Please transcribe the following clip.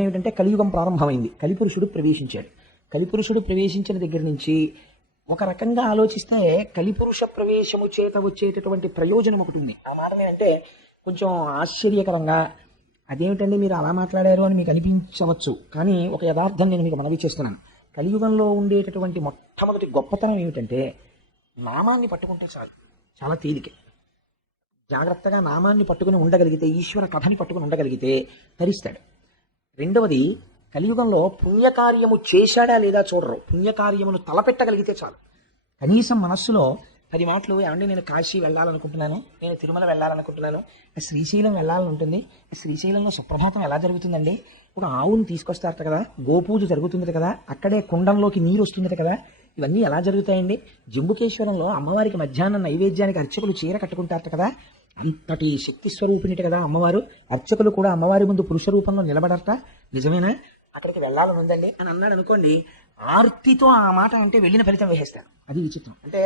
ఏమిటంటే కలియుగం ప్రారంభమైంది, కలిపురుషుడు ప్రవేశించాడు. కలిపురుషుడు ప్రవేశించిన దగ్గర నుంచి ఒక రకంగా ఆలోచిస్తే కలిపురుష ప్రవేశము చేత వచ్చేటటువంటి ప్రయోజనం ఒకటి ఉంది. ఆ మాట అంటే కొంచెం ఆశ్చర్యకరంగా అదేమిటండి మీరు అలా మాట్లాడారు అని మీకు అనిపించవచ్చు, కానీ ఒక యథార్థం నేను మీకు మనవి చేస్తున్నాను. కలియుగంలో ఉండేటటువంటి మొట్టమొదటి గొప్పతనం ఏమిటంటే నామాన్ని పట్టుకుంటే చాలు, చాలా తేలిక. జాగ్రత్తగా నామాన్ని పట్టుకుని ఉండగలిగితే, ఈశ్వర కథని పట్టుకుని ఉండగలిగితే తరిస్తాడు. రెండవది, కలియుగంలో పుణ్యకార్యము చేశాడా లేదా చూడరు, పుణ్యకార్యమును తలపెట్టగలిగితే చాలు. కనీసం మనస్సులో 10 మాటలు, ఏమంటే నేను కాశీ వెళ్ళాలనుకుంటున్నాను, నేను తిరుమల వెళ్ళాలనుకుంటున్నాను, శ్రీశైలం వెళ్ళాలని ఉంటుంది, శ్రీశైలంలో సుప్రభాతం ఎలా జరుగుతుందండి, ఒక ఆవును తీసుకొస్తారట కదా, గోపూజ జరుగుతుంది కదా, అక్కడే కుండంలోకి నీరు వస్తుంది కదా, ఇవన్నీ ఎలా జరుగుతాయండి, జంబుకేశ్వరంలో అమ్మవారికి మధ్యాహ్నం నైవేద్యానికి అర్చకులు చీర కట్టుకుంటారట కదా, అంతటి శక్తి స్వరూపిణిట కదా అమ్మవారు, అర్చకులు కూడా అమ్మవారి ముందు పురుష రూపంలో నిలబడట, నిజమేనా, అక్కడికి వెళ్ళాలని ఉందండి అని అన్నాడు అనుకోండి, ఆర్తితో ఆ మాట అంటే వెళ్ళిన ఫలితం వేసేస్తాను. అది విచిత్రం. అంటే